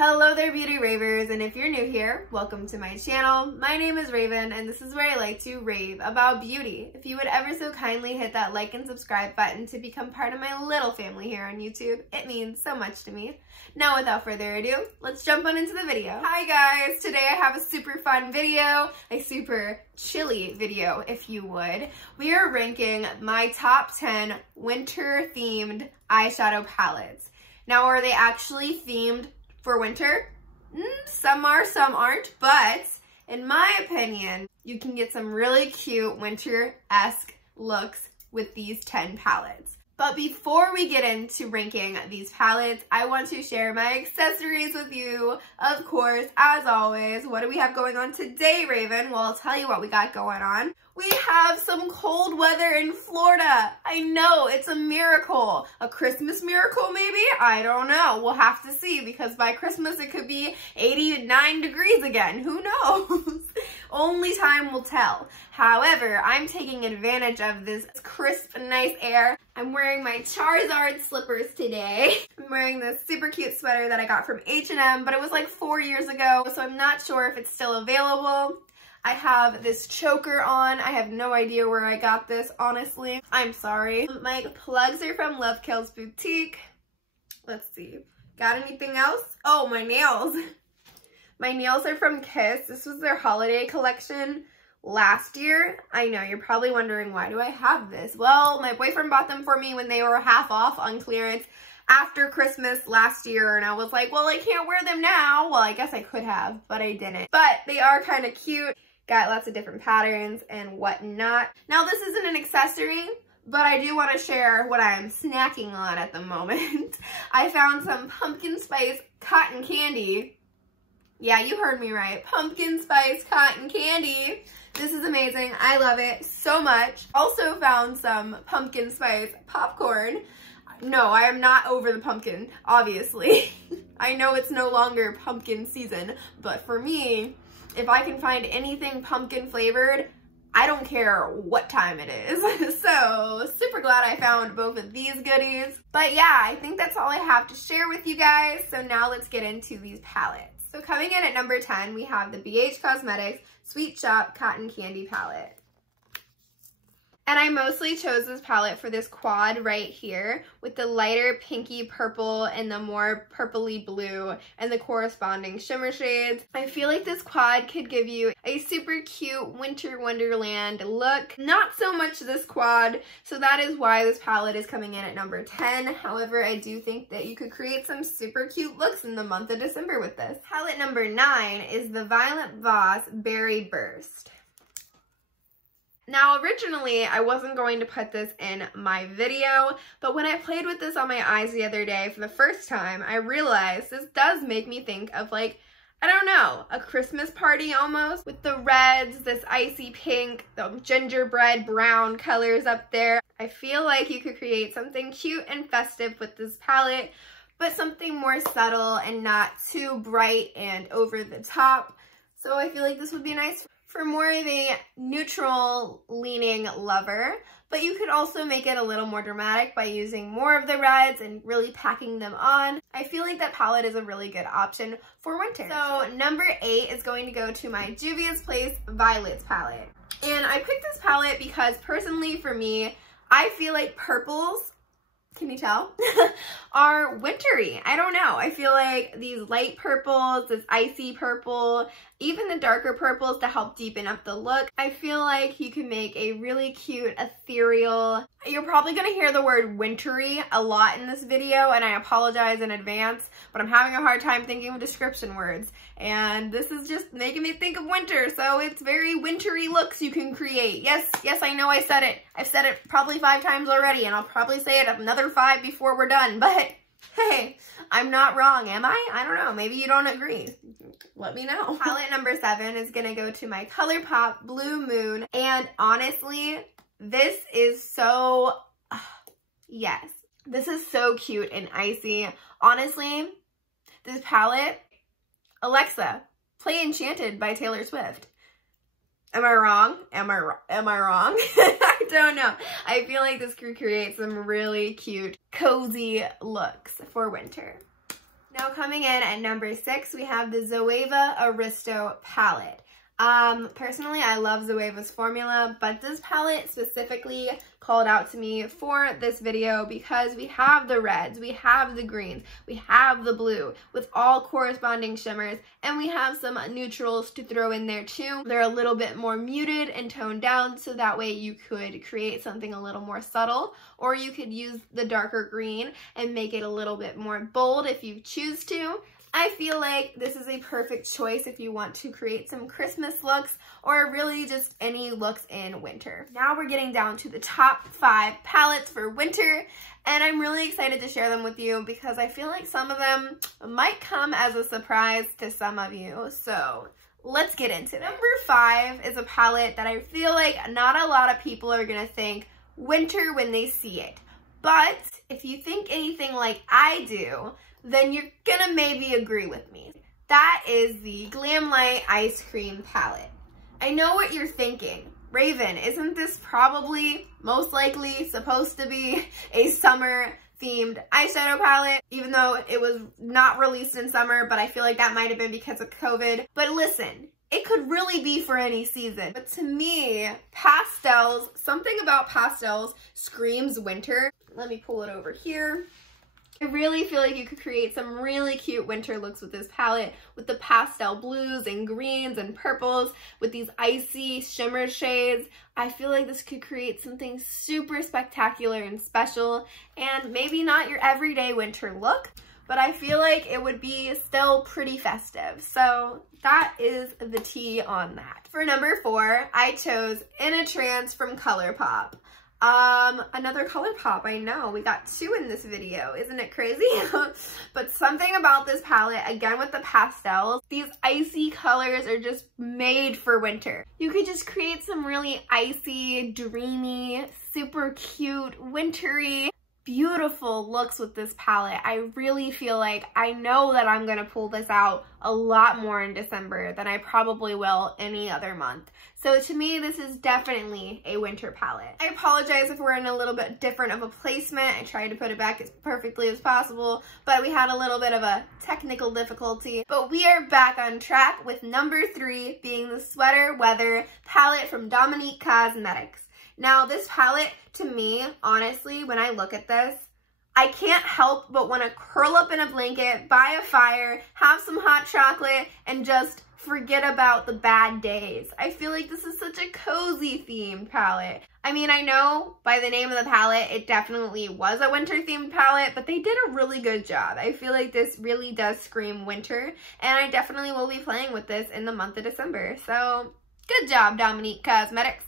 Hello there, beauty ravers, and if you're new here, welcome to my channel. My name is Raven, and this is where I like to rave about beauty. If you would ever so kindly hit that like and subscribe button to become part of my little family here on YouTube, it means so much to me. Now, without further ado, let's jump on into the video. Hi guys, today I have a super fun video, a super chilly video, if you would. We are ranking my top 10 winter-themed eyeshadow palettes. Now, are they actually themed for winter? Some are, some aren't, but in my opinion, you can get some really cute winter-esque looks with these 10 palettes. But before we get into ranking these palettes, I want to share my accessories with you. Of course, as always, what do we have going on today, Raven? Well, I'll tell you what we got going on. We have some cold weather in Florida. I know, it's a miracle. A Christmas miracle, maybe? I don't know. We'll have to see, because by Christmas it could be 89 degrees again. Who knows? Only time will tell. However, I'm taking advantage of this crisp, nice air. I'm wearing my Charizard slippers today. I'm wearing this super cute sweater that I got from H&M, but it was like 4 years ago, so I'm not sure if it's still available. I have this choker on. I have no idea where I got this, honestly. I'm sorry. My plugs are from Love Kills Boutique. Let's see. Got anything else? Oh, my nails. My nails are from Kiss. This was their holiday collection last year. I know, you're probably wondering, why do I have this? Well, my boyfriend bought them for me when they were half off on clearance after Christmas last year, and I was like, well, I can't wear them now. Well, I guess I could have, but I didn't. But they are kind of cute. Got lots of different patterns and whatnot. Now, this isn't an accessory, but I do want to share what I'm snacking on at the moment. I found some pumpkin spice cotton candy. Yeah, you heard me right. Pumpkin spice cotton candy. This is amazing. I love it so much. Also found some pumpkin spice popcorn. No, I am not over the pumpkin, obviously. I know it's no longer pumpkin season, but for me, if I can find anything pumpkin flavored, I don't care what time it is. So, super glad I found both of these goodies. But yeah, I think that's all I have to share with you guys. So now let's get into these palettes. So coming in at number 10, we have the Dominique Cosmetics Sweet Shop Cotton Candy Palette. And I mostly chose this palette for this quad right here with the lighter pinky purple and the more purpley blue and the corresponding shimmer shades. I feel like this quad could give you a super cute winter wonderland look. Not so much this quad, so that is why this palette is coming in at number 10. However, I do think that you could create some super cute looks in the month of December with this. Palette number 9 is the Violet Voss Berry Burst. Now, originally, I wasn't going to put this in my video, but when I played with this on my eyes the other day for the first time, I realized this does make me think of, like, I don't know, a Christmas party almost, with the reds, this icy pink, the gingerbread brown colors up there. I feel like you could create something cute and festive with this palette, but something more subtle and not too bright and over the top. So I feel like this would be nice for more of a neutral leaning lover, but you could also make it a little more dramatic by using more of the reds and really packing them on. I feel like that palette is a really good option for winter. So number 8 is going to go to my Juvia's Place Violets palette. And I picked this palette because personally for me, I feel like purples, can you tell, are wintry. I don't know. I feel like these light purples, this icy purple, even the darker purples to help deepen up the look. I feel like you can make a really cute, ethereal, you're probably going to hear the word wintry a lot in this video, and I apologize in advance, but I'm having a hard time thinking of description words. And this is just making me think of winter, so it's very wintry looks you can create. Yes, I know I said it. I've said it probably 5 times already, and I'll probably say it another 5 before we're done, but hey, I'm not wrong, am I? I don't know. Maybe you don't agree. Let me know. Palette number 7 is going to go to my Colourpop Blue Moon, and honestly, this is so, yes, this is so cute and icy. Honestly, this palette, Alexa, play Enchanted by Taylor Swift. Am I wrong? Am I wrong? I don't know. I feel like this could create some really cute, cozy looks for winter. Now coming in at number 6, we have the Zoeva Aristo palette. Personally, I love Zoeva's formula, but this palette specifically called out to me for this video because we have the reds, we have the greens, we have the blue with all corresponding shimmers, and we have some neutrals to throw in there too. They're a little bit more muted and toned down, so that way you could create something a little more subtle, or you could use the darker green and make it a little bit more bold if you choose to. I feel like this is a perfect choice if you want to create some Christmas looks or really just any looks in winter. Now we're getting down to the top 5 palettes for winter, and I'm really excited to share them with you because I feel like some of them might come as a surprise to some of you. So let's get into it. Number 5 is a palette that I feel like not a lot of people are gonna think winter when they see it. But if you think anything like I do, then you're gonna maybe agree with me. That is the Glam Light Ice Cream palette. I know what you're thinking. Raven, isn't this probably most likely supposed to be a summer themed eyeshadow palette? Even though it was not released in summer, but I feel like that might have been because of COVID. But listen, it could really be for any season. But to me, pastels, something about pastels screams winter. Let me pull it over here. I really feel like you could create some really cute winter looks with this palette, with the pastel blues and greens and purples, with these icy shimmer shades. I feel like this could create something super spectacular and special, and maybe not your everyday winter look, but I feel like it would be still pretty festive. So that is the tea on that. For number 4, I chose In a Trance from Colourpop. Another Colourpop, I know. We got 2 in this video. Isn't it crazy? But something about this palette, again with the pastels, these icy colors are just made for winter. You could just create some really icy, dreamy, super cute, wintry, beautiful looks with this palette. I really feel like I know that I'm gonna pull this out a lot more in December than I probably will any other month. So to me, this is definitely a winter palette. I apologize if we're in a little bit different of a placement. I tried to put it back as perfectly as possible, but we had a little bit of a technical difficulty. But we are back on track with number 3 being the Sweater Weather palette from Dominique Cosmetics. Now this palette, to me, honestly, when I look at this, I can't help but want to curl up in a blanket, by a fire, have some hot chocolate, and just forget about the bad days. I feel like this is such a cozy themed palette. I mean, I know by the name of the palette, it definitely was a winter themed palette, but they did a really good job. I feel like this really does scream winter, and I definitely will be playing with this in the month of December. So good job, Dominique Cosmetics.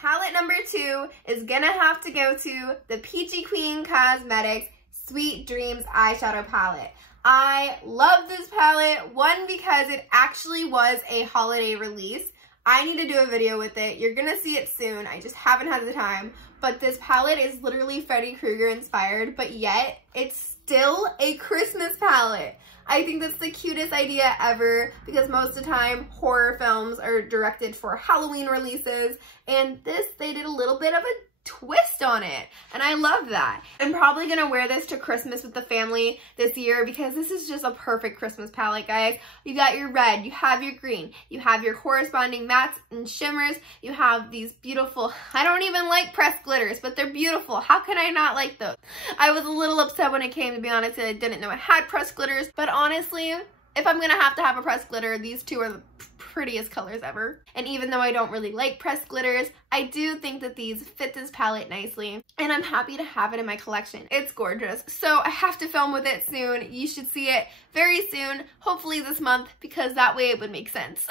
Palette number 2 is gonna have to go to the Peachy Queen Cosmetics Sweet Dreams eyeshadow palette. I love this palette, one, because it actually was a holiday release. I need to do a video with it. You're gonna see it soon. I just haven't had the time. But this palette is literally Freddy Krueger inspired, but yet it's still a Christmas palette. I think that's the cutest idea ever because most of the time horror films are directed for Halloween releases, and this, they did a little bit of a twist on it, and I love that. I'm probably gonna wear this to Christmas with the family this year because this is just a perfect Christmas palette, guys. You got your red, you have your green, you have your corresponding mattes and shimmers, you have these beautiful, I don't even like pressed glitters, but they're beautiful. How can I not like those? I was a little upset when it came, to be honest, and I didn't know it had pressed glitters, but honestly, if I'm gonna have a pressed glitter, these 2 are the prettiest colors ever. And even though I don't really like pressed glitters, I do think that these fit this palette nicely, and I'm happy to have it in my collection. It's gorgeous. So I have to film with it soon. You should see it very soon, hopefully this month, because that way it would make sense.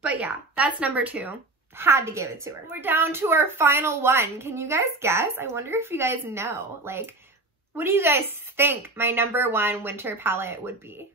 But yeah, that's number 2. Had to give it to her. We're down to our final one. Can you guys guess? I wonder if you guys know. Like, what do you guys think my number 1 winter palette would be?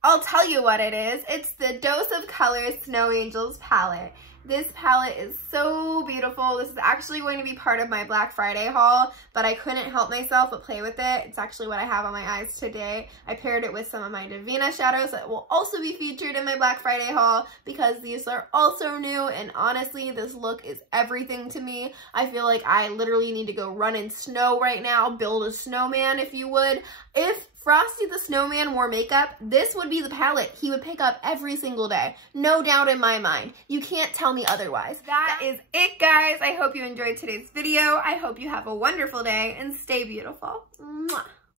I'll tell you what it is. It's the Dose of Colors Snow Angels palette. This palette is so beautiful. This is actually going to be part of my Black Friday haul, but I couldn't help myself but play with it. It's actually what I have on my eyes today. I paired it with some of my Devinah shadows that will also be featured in my Black Friday haul because these are also new, and honestly, this look is everything to me. I feel like I literally need to go run in snow right now, build a snowman if you would. If Frosty the Snowman wore makeup, this would be the palette he would pick up every single day. No doubt in my mind. You can't tell me otherwise. That is it, guys. I hope you enjoyed today's video. I hope you have a wonderful day and stay beautiful. Mwah.